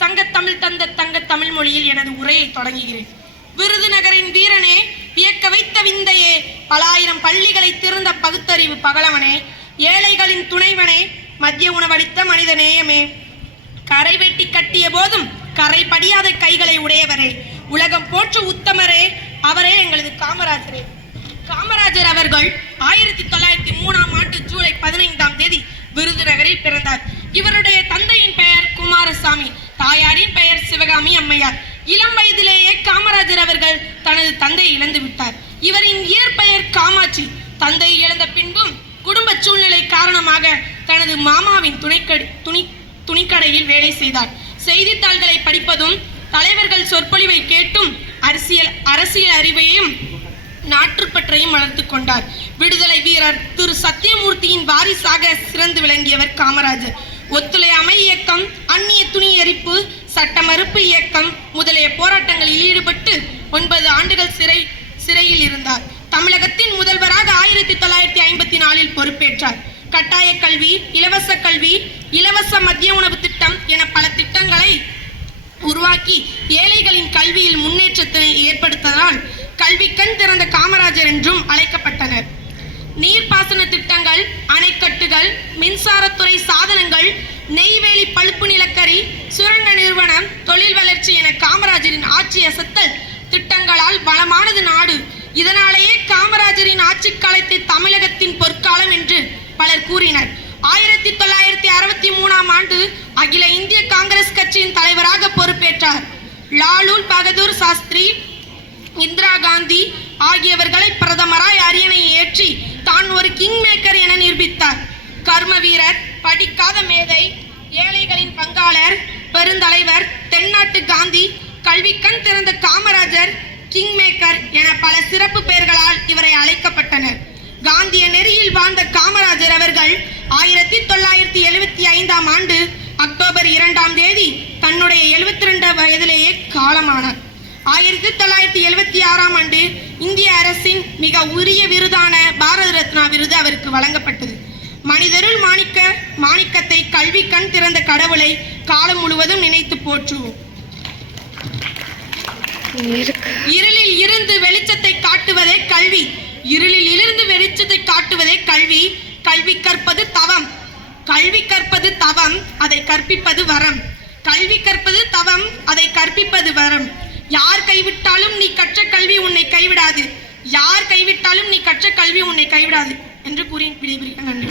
சங்கத்தமிழ் தந்த தங்க தமிழ் மொழியில் எனது உரையை தொடங்குகிறேன். விருதுநகரின் வீரனே, வியக்க வைத்த விந்தையே, பலாயிரம் பள்ளிகளை திறந்த பகுத்தறிவு பகலவனே, ஏழைகளின் துணைவனே, மத்திய உணவளித்த மனித நேயமே, கரை வெட்டி கட்டிய போதும் கரை படியாத கைகளை உடையவரே, உலகம் போற்று உத்தமரே, அவரே எங்களது காமராஜரே. காமராஜர் அவர்கள் 1903ஆம் ஆண்டு ஜூலை 15ஆம் தேதி விருதுநகரில் பிறந்தார். இவருடைய தந்தையின் பெயர் குமாரசாமி, தாயாரின் பெயர் சிவகாமி அம்மையார். இளம் வயதிலேயே காமராஜர் அவர்கள் தனது தந்தையை இழந்து விட்டார். இவரின் இயற்பெயர் காமாட்சி. தந்தை இழந்த பின்பும் குடும்ப சூழ்நிலை காரணமாக தனது மாமாவின் துணிக்கடையில் வேலை செய்தார். செய்தித்தாள்களை படிப்பதும் தலைவர்கள் சொற்பொழிவை கேட்டும் அரசியல் அறிவையும் நாட்டுப்பற்றையும் வளர்த்து கொண்டார். விடுதலை வீரர் திரு சத்தியமூர்த்தியின் வாரிசாக சிறந்து விளங்கியவர் காமராஜர். ஒத்துழையாமை இயக்கம், அந்நிய துணி எரிப்பு, சட்ட மறுப்பு இயக்கம் முதலிய போராட்டங்களில் ஈடுபட்டு 9 ஆண்டுகள் சிறையில் இருந்தார். தமிழகத்தின் முதல்வராக 1954இல் பொறுப்பேற்றார். கட்டாய கல்வி, இலவச மதிய உணவு திட்டம் என பல திட்டங்களை உருவாக்கி ஏழைகளின் கல்வியில் முன்னேற்றத்தை ஏற்படுத்ததால் கல்விக்கண் திறந்த காமராஜர் என்றும் அழைக்கப்பட்டனர். நீர்ப்பாசன திட்டங்கள், அணைக்கட்டுகள், மின்சாரத்துறை சாதனங்கள், நெய்வேலி பழுப்பு நிலக்கரி, சுரங்க நிறுவனம், தொழில் வளர்ச்சி என காமராஜரின் ஆட்சி அசத்தல் திட்டங்களால் வளமானது நாடு. இதனாலேயே காமராஜரின் ஆட்சி காலத்தை தமிழகத்தின் பொற்காலம் என்று பலர் கூறினர். 1963ஆம் ஆண்டு அகில இந்திய காங்கிரஸ் கட்சியின் தலைவராக பொறுப்பேற்றார். லாலு பகதூர் சாஸ்திரி, இந்திரா காந்தி ஆகியவர்களை பிரதமராய் அரியணை ஏற்றி தான் ஒரு கிங் மேக்கர் என நிரூபித்தார். கர்ம வீரர், படிக்காத மேதை, ஏழைகளின் பங்காளர், பெருந்தலைவர், தென்னாட்டு காந்தி, கல்விக்கண் திறந்த காமராஜர், கிங் மேக்கர் என பல சிறப்பு பெயர்களால் இவரை அழைக்கப்பட்டனர். காந்திய நெறியில் வாழ்ந்த காமராஜர் அவர்கள் 1975ஆம் ஆண்டு அக்டோபர் 2ஆம் தேதி தன்னுடைய 72 வயதிலேயே காலமானார். 1976ஆம் ஆண்டு இந்திய அரசின் மிக உரிய விருதான பாரத ரத்னா விருது அவருக்கு வழங்கப்பட்டது. மனிதருள் மாணிக்கத்தை கல்வி கண் திறந்த கடவுளை காலம் முழுவதும் நினைத்து போற்றுவோம். இருளில் இருந்து வெளிச்சத்தை காட்டுவதே கல்வி. கல்வி கற்பது தவம். அதை கற்பிப்பது வரம். யார் கைவிட்டாலும் நீ கற்ற கல்வி உன்னை கைவிடாது என்று கூறி விடைபெறுகிறேன். நன்றி.